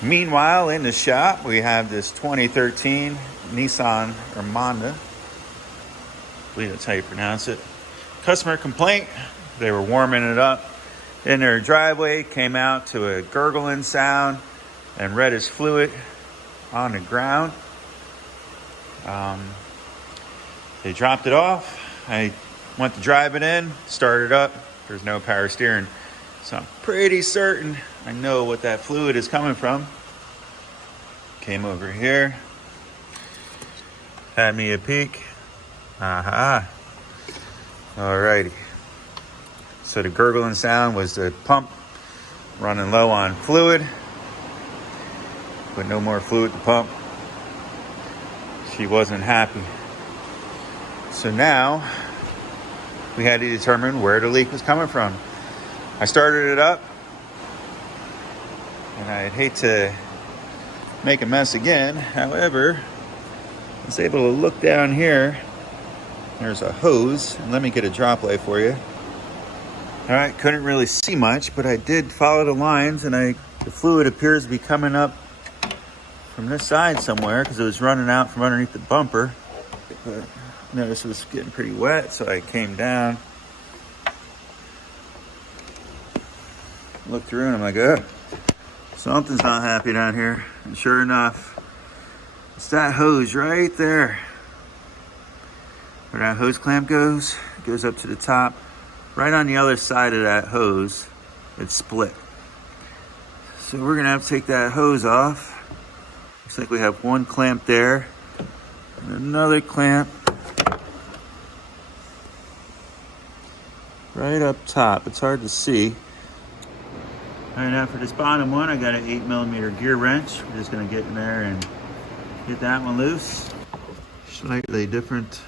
Meanwhile, in the shop, we have this 2013 Nissan Armada. I believe that's how you pronounce it. Customer complaint, they were warming it up in their driveway, came out to a gurgling sound and reddish fluid on the ground. They dropped it off. I went to drive it in, started up. There's no power steering. So I'm pretty certain I know what that fluid is coming from. Came over here, had me a peek. Aha. Alrighty. So the gurgling sound was the pump running low on fluid, but no more fluid to pump. She wasn't happy. So now we had to determine where the leak was coming from. I started it up, and I'd hate to make a mess again. However, I was able to look down here. There's a hose, and let me get a drop light for you. All right, couldn't really see much, but I did follow the lines, and the fluid appears to be coming up from this side somewhere because it was running out from underneath the bumper. But noticed it was getting pretty wet, so I came down, looked through, and I'm like, oh, something's not happy down here. And sure enough, it's that hose right there. Where that hose clamp goes, it goes up to the top. Right on the other side of that hose, it's split. So we're gonna have to take that hose off. Looks like we have one clamp there, and another clamp right up top. It's hard to see. All right, now for this bottom one, I got an 8mm gear wrench. We're just gonna get in there and get that one loose. Slightly different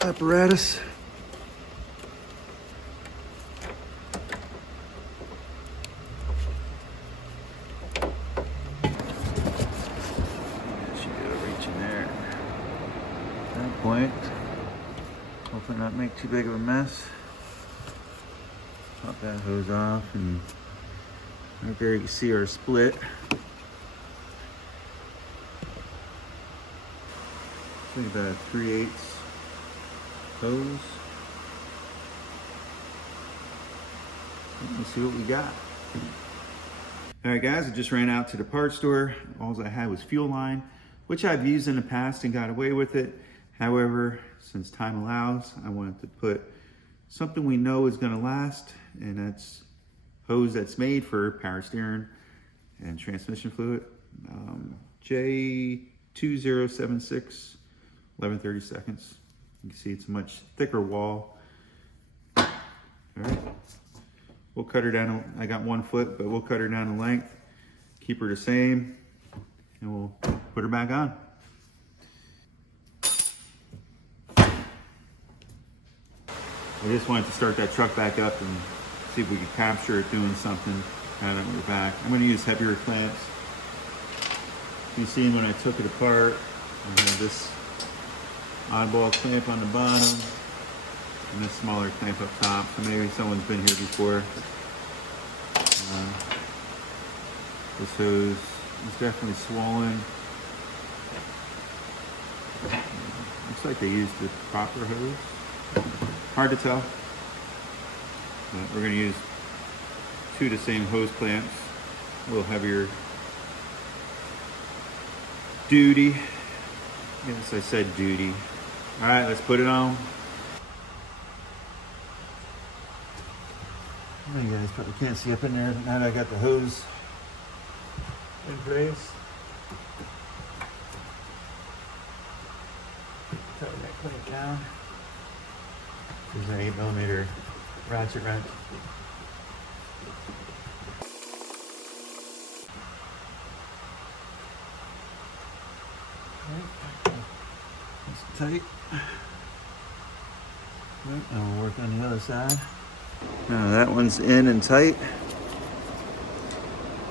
apparatus. Should be able to reach in there. At that point, hopefully not make too big of a mess. Pop that hose off, and right there you can see our split. I think about a 3/8 hose. Let's see what we got. All right, guys, I just ran out to the parts store. All I had was fuel line, which I've used in the past and got away with it. However, since time allows, I wanted to put something we know is gonna last, and that's hose that's made for power steering and transmission fluid. J2076, 11/32. You can see it's a much thicker wall. All right, we'll cut her down. I got 1 foot, but we'll cut her down in length, keep her the same, and we'll put her back on. I just wanted to start that truck back up and see if we could capture it doing something now that we're back. I'm going to use heavier clamps. You see when I took it apart, I had this oddball clamp on the bottom and this smaller clamp up top. So maybe someone's been here before. This hose is definitely swollen. Looks like they used the proper hose. Hard to tell. But we're going to use 2 of the same hose clamps, a little heavier duty. Yes, I said duty. All right, let's put it on. You guys probably can't see up in there now that I got the hose in place. Tighten that clamp down. There's an 8mm ratchet wrench. It's tight. And we'll work on the other side. Now that one's in and tight.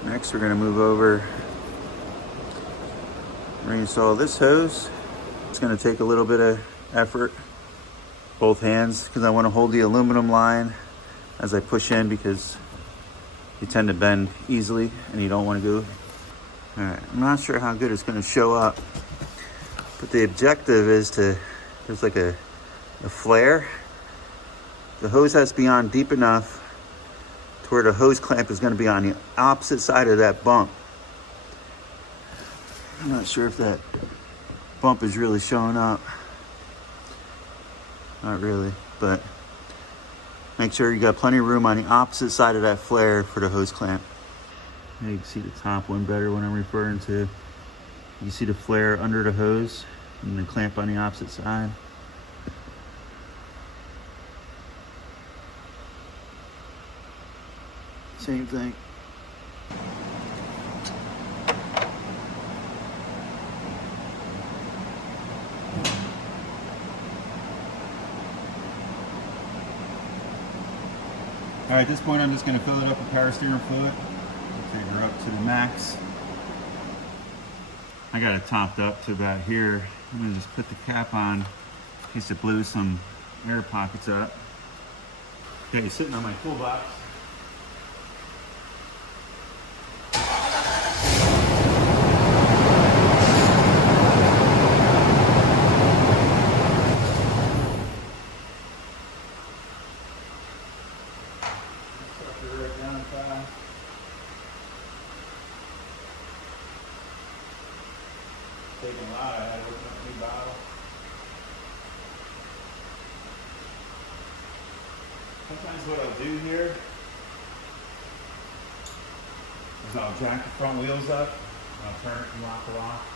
Next we're going to move over, reinstall this hose. It's going to take a little bit of effort, both hands, because I want to hold the aluminum line as I push in, because You tend to bend easily and you don't want to go. All right, I'm not sure how good it's going to show up, but the objective is to, there's like a flare. The hose has to be on deep enough to where the hose clamp is going to be on the opposite side of that bump. I'm not sure if that bump is really showing up. Not really, but make sure you got plenty of room on the opposite side of that flare for the hose clamp. Now you can see the top one better when I'm referring to. You see the flare under the hose and the clamp on the opposite side. Same thing. All right, at this point I'm just going to fill it up with power steering fluid. Take her up to the max. I got it topped up to about here. I'm going to just put the cap on in case it blew some air pockets up. Okay, sitting on my toolbox. Right down fast. Taking a lot. I had to open up a new bottle. Sometimes what I'll do here is I'll jack the front wheels up, I'll turn it and lock it off.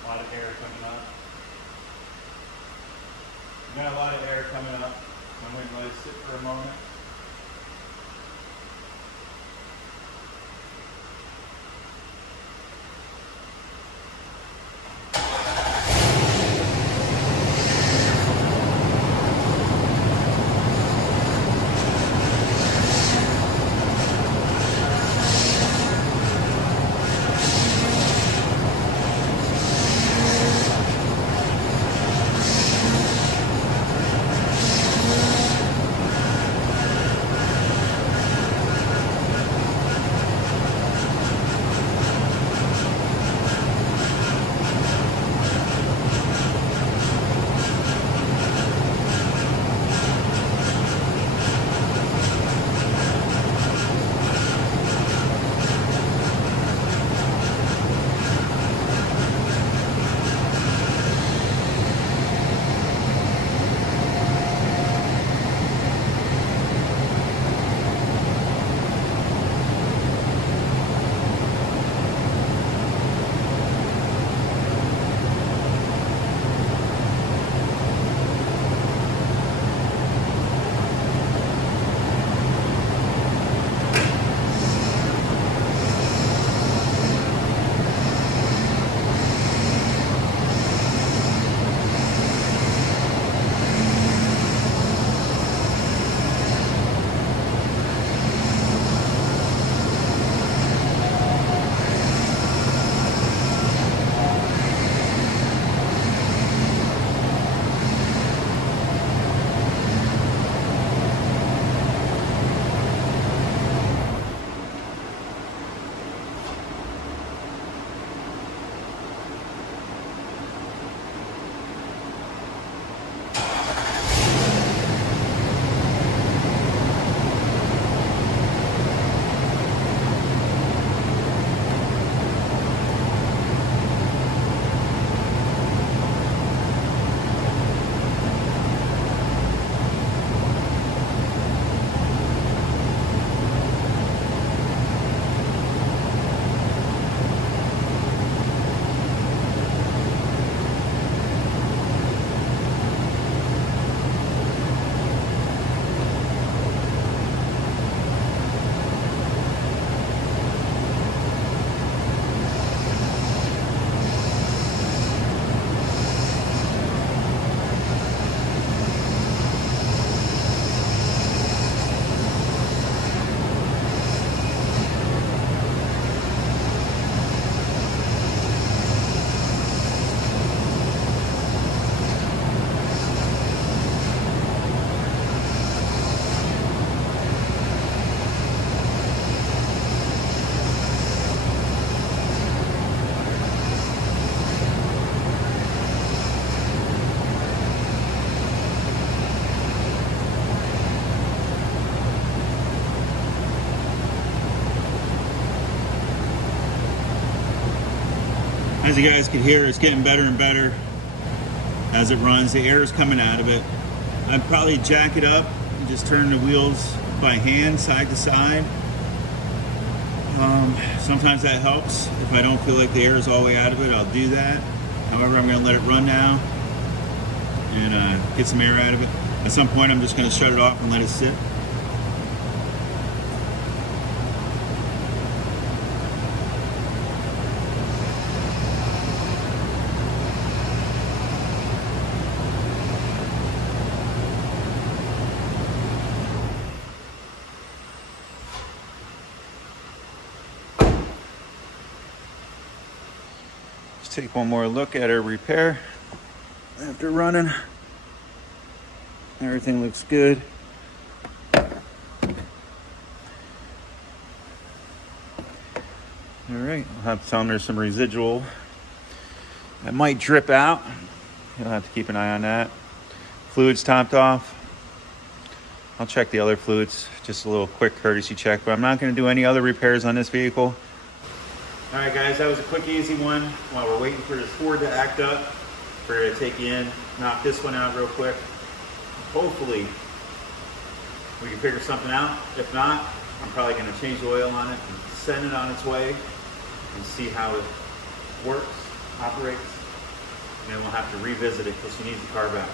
A lot of air coming up. Got a lot of air coming up. I'm going to let it sit for a moment. As you guys can hear, it's getting better and better as it runs. The air is coming out of it. I'd probably jack it up and just turn the wheels by hand, side to side. Sometimes that helps. If I don't feel like the air is all the way out of it, I'll do that. However, I'm going to let it run now and get some air out of it. At some point, I'm just going to shut it off and let it sit. Let's take one more look at our repair. After running, everything looks good. All right, I'll have to tell them there's some residual that might drip out. You'll have to keep an eye on that. Fluids topped off. I'll check the other fluids, just a little quick courtesy check, but I'm not going to do any other repairs on this vehicle. All right, guys, that was a quick, easy one. While we're waiting for this Ford to act up, for it to take you in, knock this one out real quick. Hopefully, we can figure something out. If not, I'm probably going to change the oil on it and send it on its way and see how it works, operates, and then we'll have to revisit it because she needs the car back.